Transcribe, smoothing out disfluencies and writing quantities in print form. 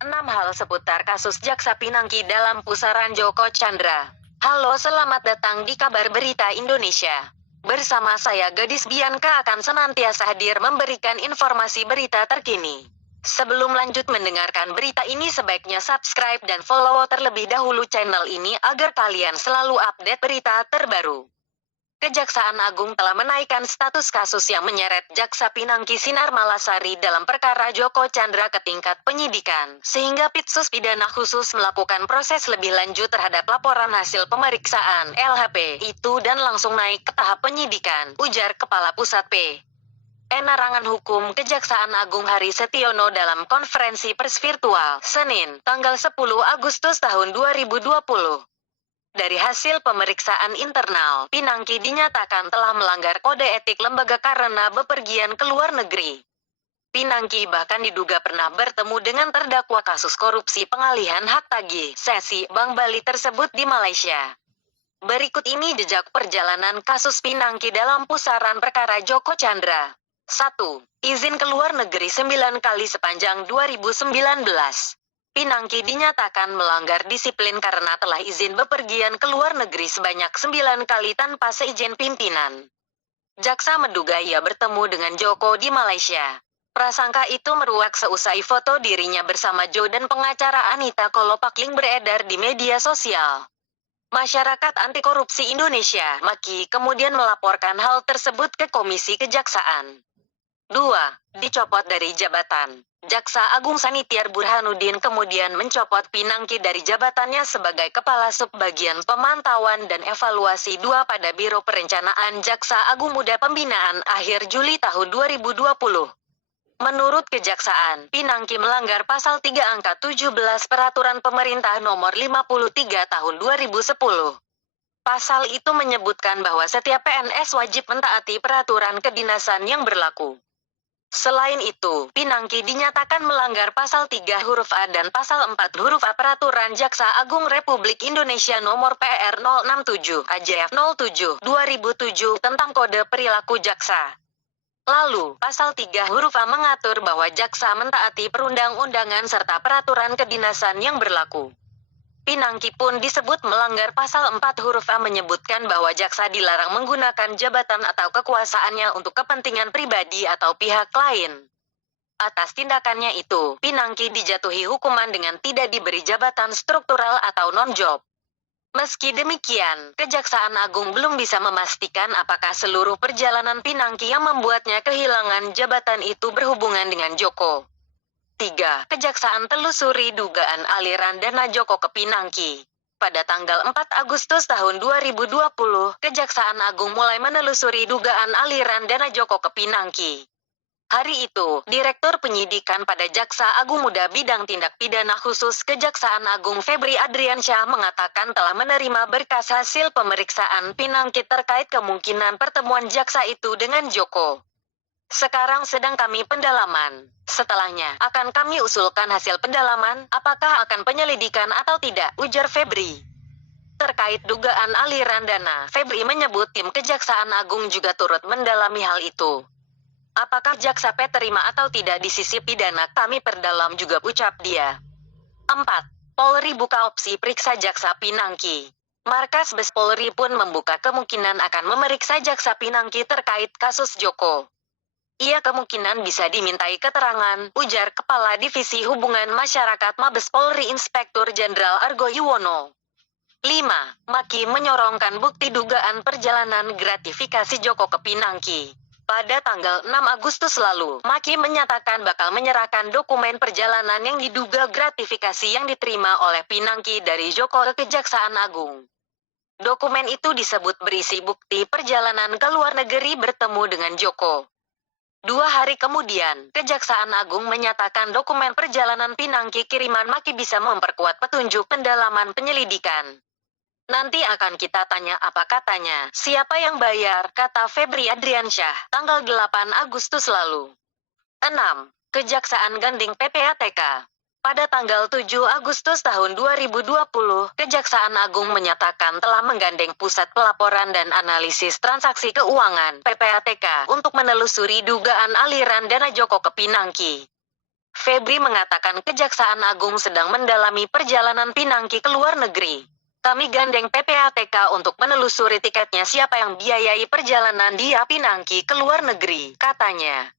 6 hal seputar kasus Jaksa Pinangki dalam pusaran Joko Chandra. Halo, selamat datang di Kabar Berita Indonesia. Bersama saya Gadis Bianca akan senantiasa hadir memberikan informasi berita terkini. Sebelum lanjut mendengarkan berita ini, sebaiknya subscribe dan follow terlebih dahulu channel ini agar kalian selalu update berita terbaru. Kejaksaan Agung telah menaikkan status kasus yang menyeret Jaksa Pinangki Sinar Malasari dalam perkara Joko Chandra ke tingkat penyidikan, sehingga Pitsus Pidana Khusus melakukan proses lebih lanjut terhadap laporan hasil pemeriksaan LHP itu dan langsung naik ke tahap penyidikan, ujar Kepala Pusat P. Penerangan Hukum Kejaksaan Agung Hari Setiono dalam konferensi pers virtual, Senin, tanggal 10 Agustus tahun 2020. Dari hasil pemeriksaan internal, Pinangki dinyatakan telah melanggar kode etik lembaga karena bepergian ke luar negeri. Pinangki bahkan diduga pernah bertemu dengan terdakwa kasus korupsi pengalihan hak tagih sesi Bank Bali tersebut di Malaysia. Berikut ini jejak perjalanan kasus Pinangki dalam pusaran perkara Joko Chandra. 1. Izin ke luar negeri 9 kali sepanjang 2019. Pinangki dinyatakan melanggar disiplin karena telah izin bepergian ke luar negeri sebanyak 9 kali tanpa seizin pimpinan. Jaksa menduga ia bertemu dengan Joko di Malaysia. Prasangka itu meruak seusai foto dirinya bersama Jo dan pengacara Anita Kolopaking beredar di media sosial. Masyarakat Anti Korupsi Indonesia, MAKI, kemudian melaporkan hal tersebut ke Komisi Kejaksaan. 2. Dicopot dari jabatan. Jaksa Agung Sanitiar Burhanuddin kemudian mencopot Pinangki dari jabatannya sebagai Kepala Subbagian Pemantauan dan Evaluasi 2 pada Biro Perencanaan Jaksa Agung Muda Pembinaan akhir Juli tahun 2020. Menurut Kejaksaan, Pinangki melanggar Pasal 3 Angka 17 Peraturan Pemerintah Nomor 53 Tahun 2010. Pasal itu menyebutkan bahwa setiap PNS wajib mentaati peraturan kedinasan yang berlaku. Selain itu, Pinangki dinyatakan melanggar Pasal 3 huruf A dan Pasal 4 huruf A Peraturan Jaksa Agung Republik Indonesia Nomor PR 067 AJF 07 2007 tentang Kode Perilaku Jaksa. Lalu, Pasal 3 huruf A mengatur bahwa jaksa mentaati perundang-undangan serta peraturan kedinasan yang berlaku. Pinangki pun disebut melanggar Pasal 4 huruf A menyebutkan bahwa jaksa dilarang menggunakan jabatan atau kekuasaannya untuk kepentingan pribadi atau pihak lain. Atas tindakannya itu, Pinangki dijatuhi hukuman dengan tidak diberi jabatan struktural atau non-job. Meski demikian, Kejaksaan Agung belum bisa memastikan apakah seluruh perjalanan Pinangki yang membuatnya kehilangan jabatan itu berhubungan dengan Joko. 3. Kejaksaan telusuri dugaan aliran dana Joko ke Pinangki. Pada tanggal 4 Agustus tahun 2020, Kejaksaan Agung mulai menelusuri dugaan aliran dana Joko ke Pinangki. Hari itu, Direktur Penyidikan pada Jaksa Agung Muda Bidang Tindak Pidana Khusus Kejaksaan Agung Febri Adriansyah mengatakan telah menerima berkas hasil pemeriksaan Pinangki terkait kemungkinan pertemuan jaksa itu dengan Joko. Sekarang sedang kami pendalaman. Setelahnya, akan kami usulkan hasil pendalaman, apakah akan penyelidikan atau tidak, ujar Febri. Terkait dugaan aliran dana, Febri menyebut tim Kejaksaan Agung juga turut mendalami hal itu. Apakah jaksa P terima atau tidak di sisi pidana, kami perdalam juga, ucap dia. 4. Polri buka opsi periksa jaksa Pinangki. Markas Bes Polri pun membuka kemungkinan akan memeriksa jaksa Pinangki terkait kasus Joko. Ia kemungkinan bisa dimintai keterangan, ujar Kepala Divisi Hubungan Masyarakat Mabes Polri Inspektur Jenderal Argo Yuwono. 5. MAKI menyorongkan bukti dugaan perjalanan gratifikasi Joko ke Pinangki. Pada tanggal 6 Agustus lalu, MAKI menyatakan bakal menyerahkan dokumen perjalanan yang diduga gratifikasi yang diterima oleh Pinangki dari Joko ke Kejaksaan Agung. Dokumen itu disebut berisi bukti perjalanan ke luar negeri bertemu dengan Joko. 2 hari kemudian, Kejaksaan Agung menyatakan dokumen perjalanan Pinangki kiriman MAKI bisa memperkuat petunjuk pendalaman penyelidikan. Nanti akan kita tanya apa katanya, siapa yang bayar, kata Febri Adriansyah, tanggal 8 Agustus lalu. 6. Kejaksaan gandeng PPATK. Pada tanggal 7 Agustus tahun 2020, Kejaksaan Agung menyatakan telah menggandeng Pusat Pelaporan dan Analisis Transaksi Keuangan (PPATK) untuk menelusuri dugaan aliran dana Joko ke Pinangki. Febri mengatakan Kejaksaan Agung sedang mendalami perjalanan Pinangki ke luar negeri. Kami gandeng PPATK untuk menelusuri tiketnya siapa yang biayai perjalanan dia Pinangki ke luar negeri, katanya.